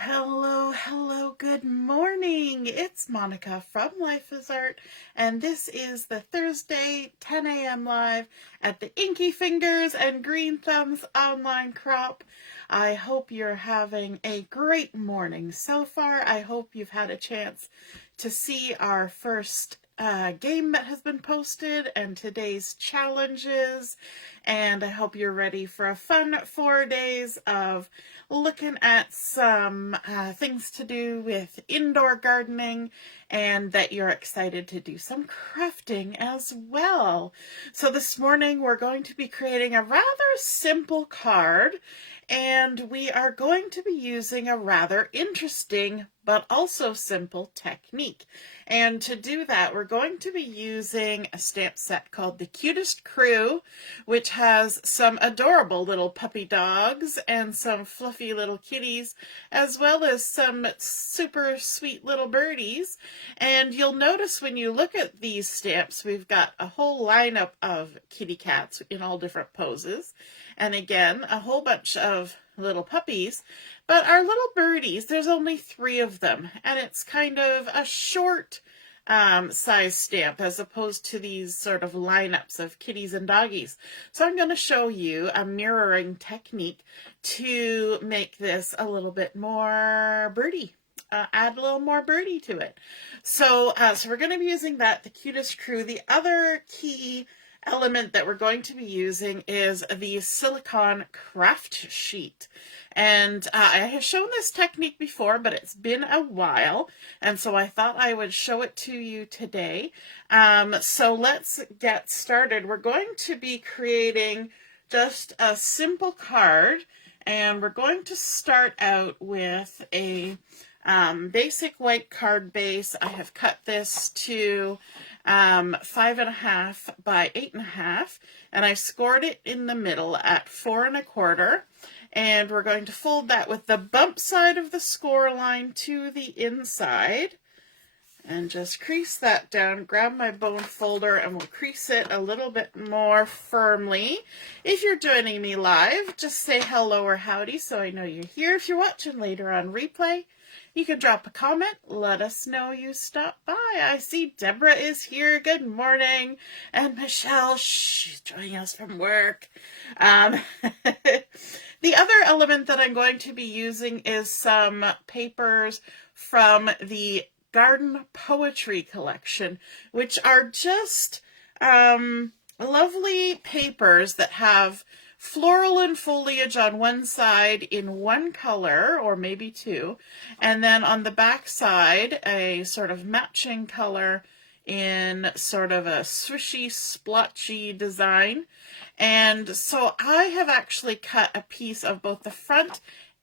Hello, hello, good morning. It's Monica from Life is Art, and this is the Thursday 10 a.m. live at the Inky Fingers and Green Thumbs online crop. I hope you're having a great morning so far. I hope you've had a chance to see our first game that has been posted and today's challenges, and I hope you're ready for a fun 4 days of looking at some things to do with indoor gardening, and that you're excited to do some crafting as well. So this morning we're going to be creating a rather simple card, and we are going to be using a rather interesting but also simple technique. And to do that, we're going to be using a stamp set called the Cutest Crew, which has some adorable little puppy dogs and some fluffy little kitties, as well as some super sweet little birdies. And you'll notice when you look at these stamps, we've got a whole lineup of kitty cats in all different poses. And again, a whole bunch of little puppies. But our little birdies, there's only 3 of them. And it's kind of a short size stamp as opposed to these sort of lineups of kitties and doggies. So I'm going to show you a mirroring technique to make this a little bit more birdie. Add a little more birdie to it. So we're going to be using that, the Cutest Crew. The other key element that we're going to be using is the Silicone craft sheet. And I have shown this technique before, but it's been a while, and so I thought I would show it to you today. So let's get started. We're going to be creating just a simple card, and we're going to start out with a basic white card base. I have cut this to 5.5 by 8.5, and I scored it in the middle at 4 1/4. And we're going to fold that with the bump side of the score line to the inside, and just crease that down. Grab my bone folder and we'll crease it a little bit more firmly. If you're joining me live, just say hello or howdy so I know you're here. If you're watching later on replay, you can drop a comment. Let us know you stopped by. I see Deborah is here. Good morning. And Michelle, she's joining us from work. The other element that I'm going to be using is some papers from the Garden Poetry collection, which are just lovely papers that have floral and foliage on one side in one color, or maybe 2, and then on the back side a sort of matching color in sort of a swishy, splotchy design. And so I have actually cut a piece of both the front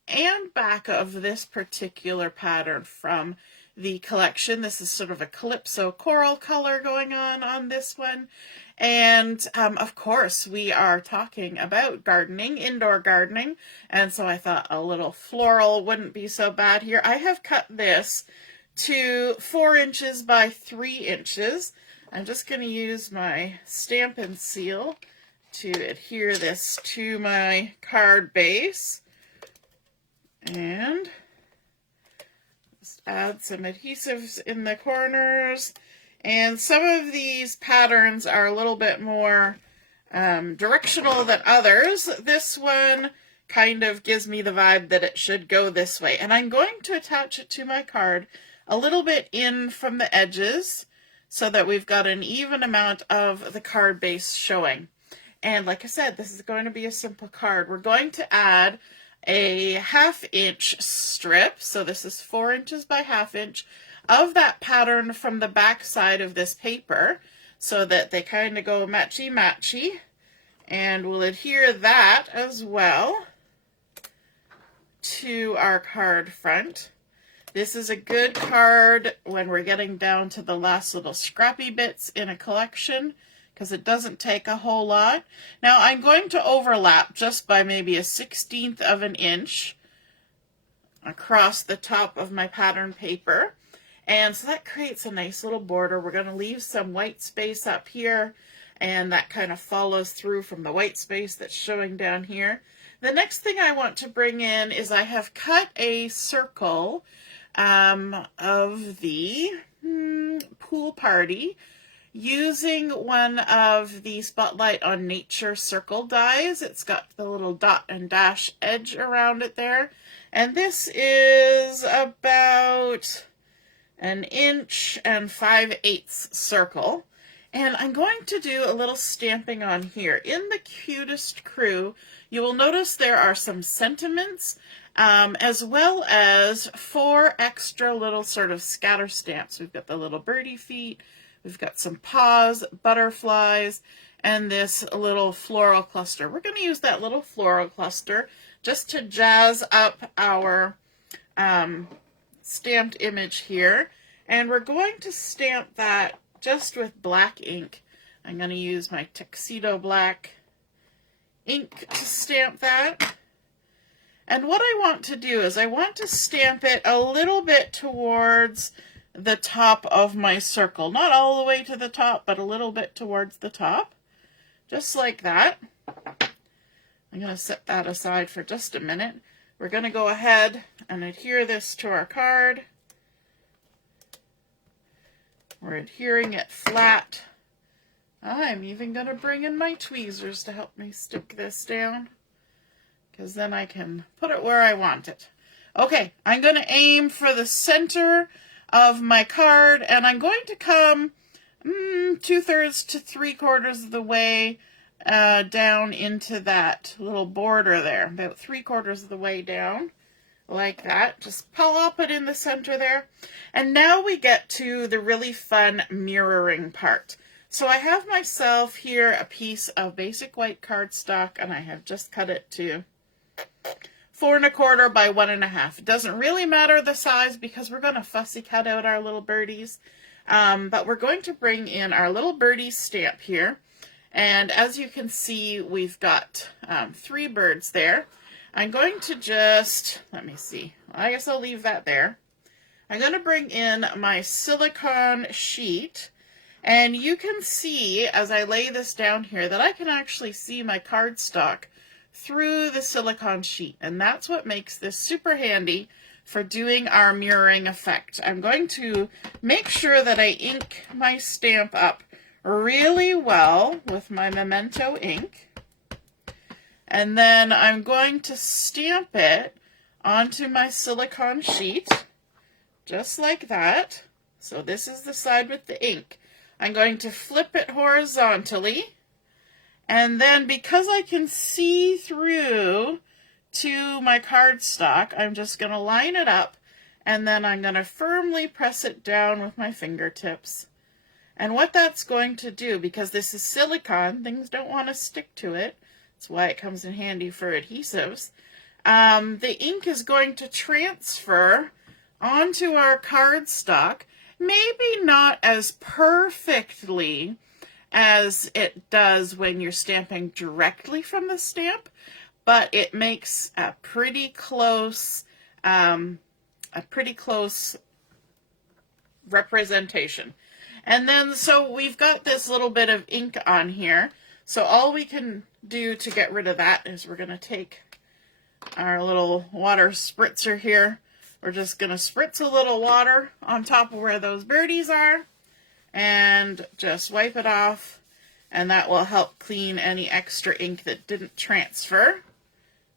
and back of this particular pattern from the collection. This is sort of a Calypso coral color going on this one. And of course, we are talking about gardening, indoor gardening. And so I thought a little floral wouldn't be so bad here. I have cut this to 4 inches by 3 inches. I'm just going to use my Stampin' seal to adhere this to my card base. And just add some adhesives in the corners. And some of these patterns are a little bit more directional than others. This one kind of gives me the vibe that it should go this way. And I'm going to attach it to my card a little bit in from the edges so that we've got an even amount of the card base showing. And like I said, this is going to be a simple card. We're going to add a 1/2 inch strip, so this is 4 inches by 1/2 inch, of that pattern from the back side of this paper so that they kind of go matchy-matchy. And we'll adhere that as well to our card front. This is a good card when we're getting down to the last little scrappy bits in a collection, because it doesn't take a whole lot. Now I'm going to overlap just by maybe 1/16 of an inch across the top of my pattern paper. And so that creates a nice little border. We're going to leave some white space up here. and that kind of follows through from the white space that's showing down here. The next thing I want to bring in is I have cut a circle of the pool party using one of the Spotlight on Nature circle dies. It's got the little dot and dash edge around it there. And this is about 1 inch and 5/8 circle. And I'm going to do a little stamping on here. In the Cutest Crew, you will notice there are some sentiments, as well as 4 extra little sort of scatter stamps. We've got the little birdie feet, we've got some paws, butterflies, and this little floral cluster. We're going to use that little floral cluster just to jazz up our stamped image here. And we're going to stamp that just with black ink. I'm going to use my Tuxedo black ink to stamp that. And what I want to do is I want to stamp it a little bit towards the top of my circle. Not all the way to the top, but a little bit towards the top. Just like that. I'm going to set that aside for just a minute. We're going to go ahead and adhere this to our card. We're adhering it flat. I'm even going to bring in my tweezers to help me stick this down, because then I can put it where I want it. Okay, I'm going to aim for the center of my card, and I'm going to come 2/3 to 3/4 of the way down into that little border there, about 3/4 of the way down. Like that. Just plop it in the center there. And now we get to the really fun mirroring part. So I have myself here a piece of basic white cardstock, and I have just cut it to 4 1/4 by 1 1/2. It doesn't really matter the size because we're going to fussy cut out our little birdies. But we're going to bring in our little birdie stamp here. And as you can see, we've got 3 birds there. I'm going to just, let me see, I guess I'll leave that there. I'm going to bring in my silicone sheet, and you can see as I lay this down here that I can actually see my cardstock through the silicone sheet, and that's what makes this super handy for doing our mirroring effect. I'm going to make sure that I ink my stamp up really well with my Memento ink. And then I'm going to stamp it onto my silicone sheet, just like that. So this is the side with the ink. I'm going to flip it horizontally, and then because I can see through to my cardstock, I'm just going to line it up, and then I'm going to firmly press it down with my fingertips. And what that's going to do, because this is silicone, things don't want to stick to it. That's why it comes in handy for adhesives. The ink is going to transfer onto our cardstock, maybe not as perfectly as it does when you're stamping directly from the stamp, but it makes a pretty close representation. And then, so we've got this little bit of ink on here. So all we can do to get rid of that is we're going to take our little water spritzer here. We're just going to spritz a little water on top of where those birdies are and just wipe it off, and that will help clean any extra ink that didn't transfer.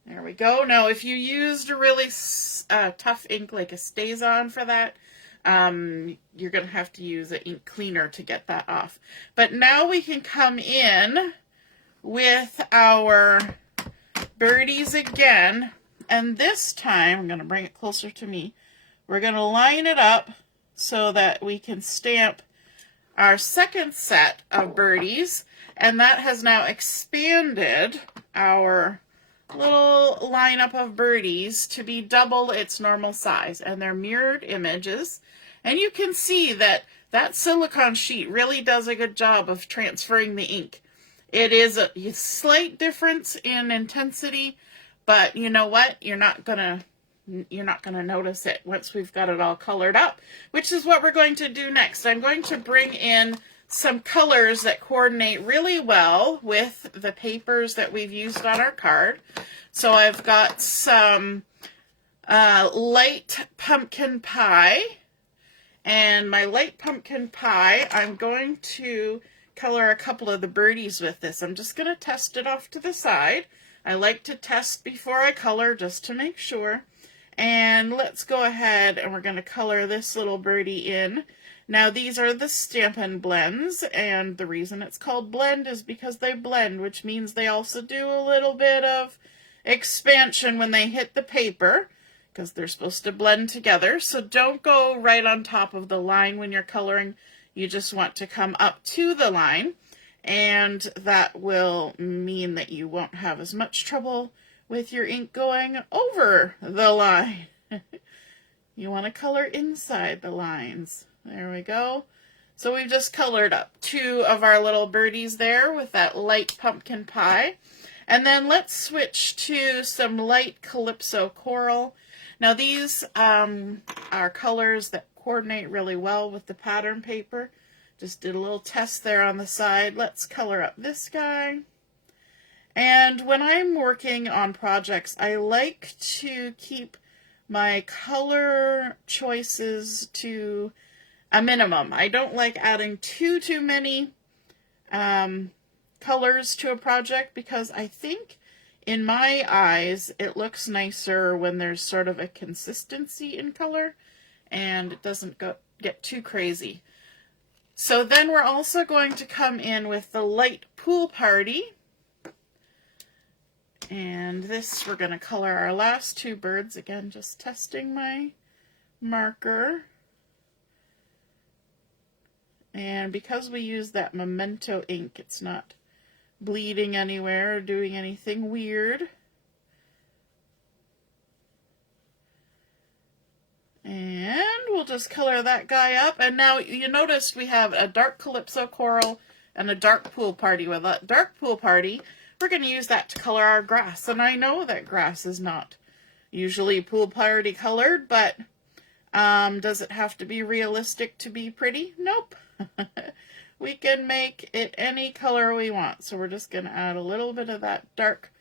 There we go. Now if you used a really tough ink like a StazOn for that, you're going to have to use an ink cleaner to get that off. But now we can come in with our birdies again, and this time, I'm going to bring it closer to me, we're going to line it up so that we can stamp our second set of birdies, and that has now expanded our little lineup of birdies to be double its normal size, and they're mirrored images. And you can see that that silicone sheet really does a good job of transferring the ink. It is a slight difference in intensity, but you know what? You're not gonna notice it once we've got it all colored up, which is what we're going to do next. I'm going to bring in some colors that coordinate really well with the papers that we've used on our card. So I've got some light pumpkin pie, and my light pumpkin pie, I'm going to color a couple of the birdies with this. I'm just going to test it off to the side. I like to test before I color just to make sure. And let's go ahead and we're going to color this little birdie in. Now these are the Stampin' blends, and the reason it's called blend is because they blend, which means they also do a little bit of expansion when they hit the paper, because they're supposed to blend together. So don't go right on top of the line when you're coloring. You just want to come up to the line, and that will mean that you won't have as much trouble with your ink going over the line. You want to color inside the lines. There we go. So we've just colored up 2 of our little birdies there with that light pumpkin pie. And then let's switch to some light Calypso coral. Now these are colors that coordinate really well with the pattern paper. Just did a little test there on the side. Let's color up this guy. And when I'm working on projects, I like to keep my color choices to a minimum. I don't like adding too many colors to a project, because I think in my eyes it looks nicer when there's sort of a consistency in color and it doesn't get too crazy. So then we're also going to come in with the light pool party. And this, we're going to color our last 2 birds. Again, just testing my marker. And because we use that Memento ink, it's not bleeding anywhere or doing anything weird. And we'll just color that guy up. And now you notice we have a dark Calypso coral and a dark pool party. With that dark pool party, we're going to use that to color our grass. And I know that grass is not usually pool party colored, but does it have to be realistic to be pretty? Nope. We can make it any color we want. So we're just going to add a little bit of that dark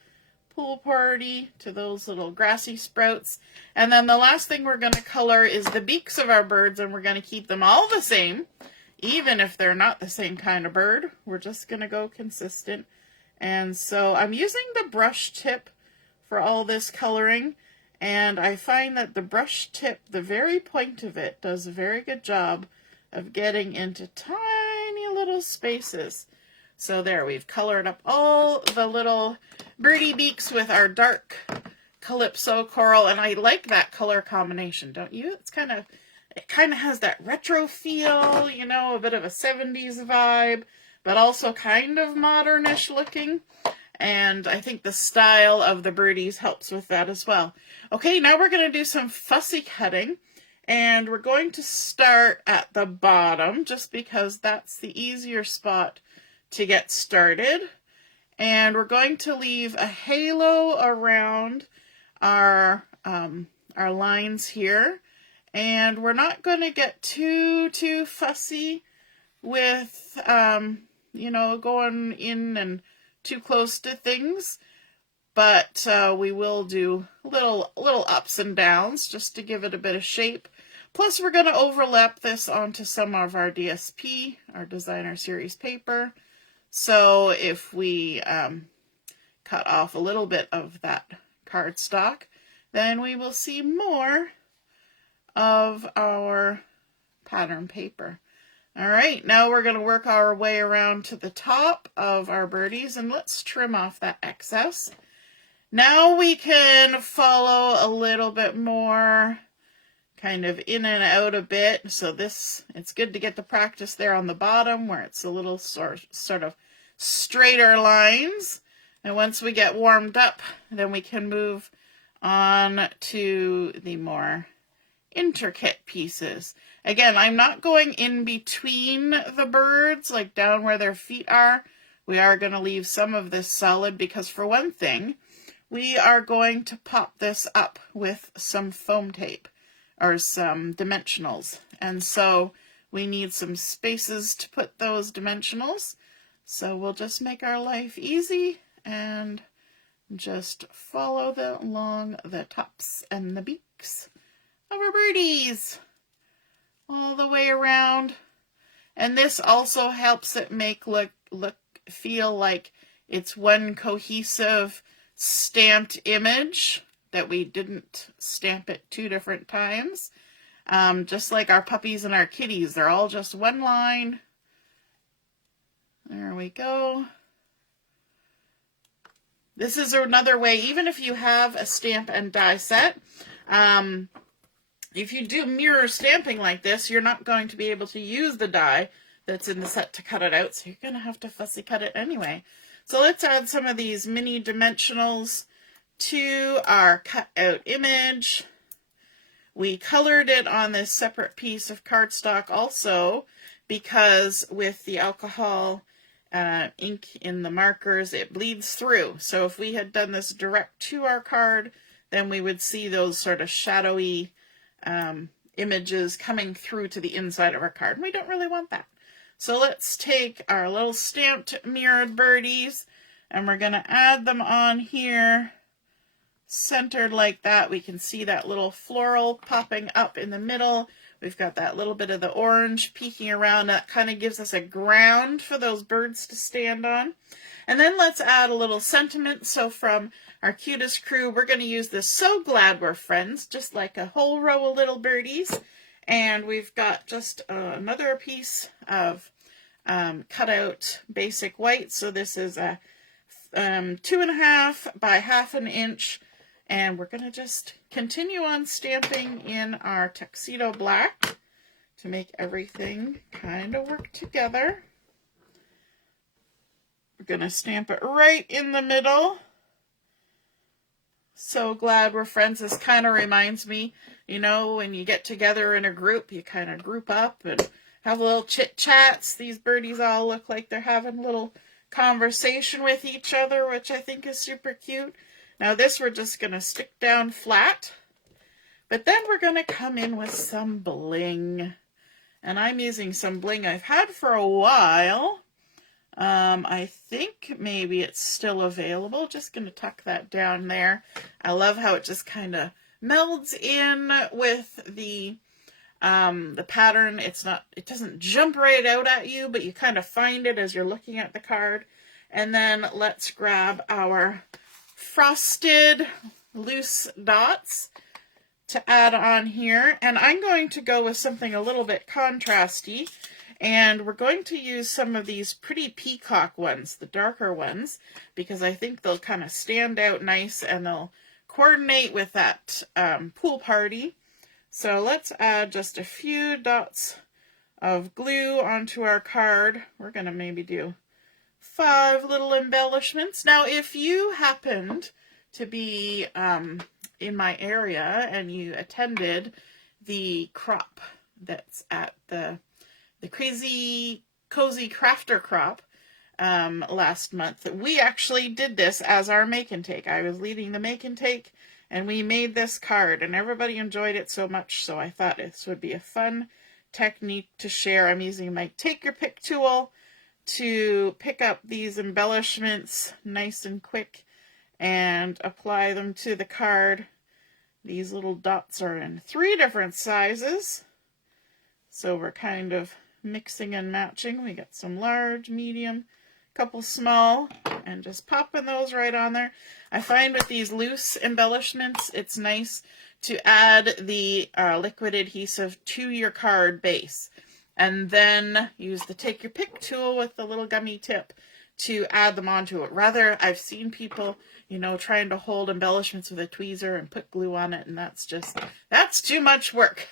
pool party to those little grassy sprouts. And then the last thing we're going to color is the beaks of our birds, and we're going to keep them all the same, even if they're not the same kind of bird. We're just going to go consistent. And so I'm using the brush tip for all this coloring, and I find that the brush tip, the very point of it, does a very good job of getting into tiny little spaces. So there, we've colored up all the little birdie beaks with our dark Calypso coral, and I like that color combination, don't you? It kind of has that retro feel, you know, a bit of a 70s vibe, but also kind of modernish looking. And I think the style of the birdies helps with that as well. Okay, now we're going to do some fussy cutting. And we're going to start at the bottom, just because that's the easier spot to get started. And we're going to leave a halo around our lines here. And we're not going to get too fussy with, you know, going in and too close to things. But we will do little ups and downs just to give it a bit of shape. Plus, we're going to overlap this onto some of our DSP, our designer series paper. So if we cut off a little bit of that cardstock, then we will see more of our pattern paper. All right, now we're going to work our way around to the top of our birdies, and let's trim off that excess. Now we can follow a little bit more kind of in and out a bit. So this, it's good to get the practice there on the bottom where it's a little sort of straighter lines. And once we get warmed up, then we can move on to the more intricate pieces. Again, I'm not going in between the birds, like down where their feet are. We are going to leave some of this solid because, for one thing, we are going to pop this up with some foam tape or some dimensionals. And so we need some spaces to put those dimensionals. So we'll just make our life easy and just follow along the tops and the beaks of our birdies all the way around. And this also helps it make feel like it's one cohesive stamped image, that we didn't stamp it 2 different times. Just like our puppies and our kitties, they're all just one line. There we go. This is another way, even if you have a stamp and die set, if you do mirror stamping like this, you're not going to be able to use the die that's in the set to cut it out, so you're going to have to fussy cut it anyway. So let's add some of these mini dimensionals to our cut out image. We colored it on this separate piece of cardstock also, because with the alcohol ink in the markers, it bleeds through. So if we had done this direct to our card, then we would see those sort of shadowy images coming through to the inside of our card. And we don't really want that. So let's take our little stamped mirrored birdies, and we're going to add them on here, centered like that. We can see that little floral popping up in the middle. We've got that little bit of the orange peeking around. That kind of gives us a ground for those birds to stand on. And then let's add a little sentiment. So from our Cutest Crew, we're going to use this "So Glad We're Friends," just like a whole row of little birdies. And we've got just another piece of cut out basic white. So this is a 2.5 by 1/2 inch. And we're going to just continue on stamping in our Tuxedo black to make everything kind of work together. We're going to stamp it right in the middle. So glad we're friends. This kind of reminds me, you know, when you get together in a group, you kind of group up and have little chit-chats. These birdies all look like they're having a little conversation with each other, which I think is super cute. Now this we're just going to stick down flat, but then we're going to come in with some bling. And I'm using some bling I've had for a while. I think maybe it's still available. Just going to tuck that down there. I love how it just kind of melds in with the pattern. It doesn't jump right out at you, but you kind of find it as you're looking at the card. And then let's grab our frosted loose dots to add on here. And I'm going to go with something a little bit contrasty. And we're going to use some of these pretty peacock ones, the darker ones, because I think they'll kind of stand out nice and they'll coordinate with that pool party. So let's add just a few dots of glue onto our card. We're going to maybe do 5 little embellishments. Now, if you happened to be in my area and you attended the crop that's at the Crazy Cozy Crafter crop last month, we actually did this as our make and take. I was leading the make and take, and we made this card, and everybody enjoyed it so much, so I thought this would be a fun technique to share. I'm using my Take Your Pick tool to pick up these embellishments nice and quick and apply them to the card. These little dots are in 3 different sizes, so we're kind of mixing and matching. We got some large, medium, couple small, and just popping those right on there. I find with these loose embellishments, it's nice to add the liquid adhesive to your card base, and then use the Take Your Pick tool with the little gummy tip to add them onto it. Rather, I've seen people, you know, trying to hold embellishments with a tweezer and put glue on it, and that's too much work.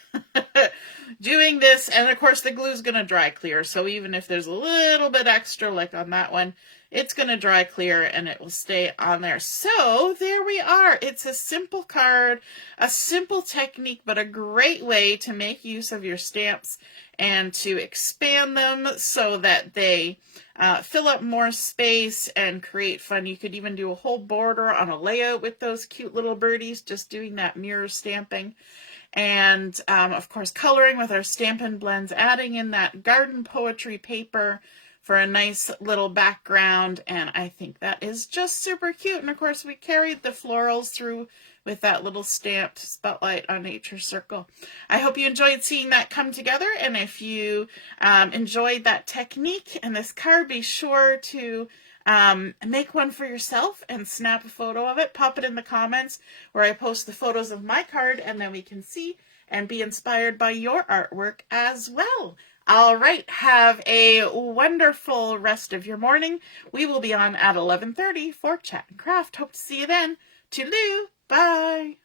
Doing this, and of course the glue is going to dry clear, so even if there's a little bit extra, like on that one, it's going to dry clear and it will stay on there. So there we are. It's a simple card, a simple technique, but a great way to make use of your stamps and to expand them so that they fill up more space and create fun. You could even do a whole border on a layout with those cute little birdies, just doing that mirror stamping. and of course coloring with our Stampin' blends, adding in that garden poetry paper for a nice little background, and I think that is just super cute. And of course we carried the florals through with that little stamped spotlight on Nature Circle. I hope you enjoyed seeing that come together, and if you enjoyed that technique and this card, be sure to make one for yourself and snap a photo of it. Pop it in the comments where I post the photos of my card, and then we can see and be inspired by your artwork as well. All right, have a wonderful rest of your morning. We will be on at 11:30 for Chat and Craft. Hope to see you then. Toodaloo. Bye.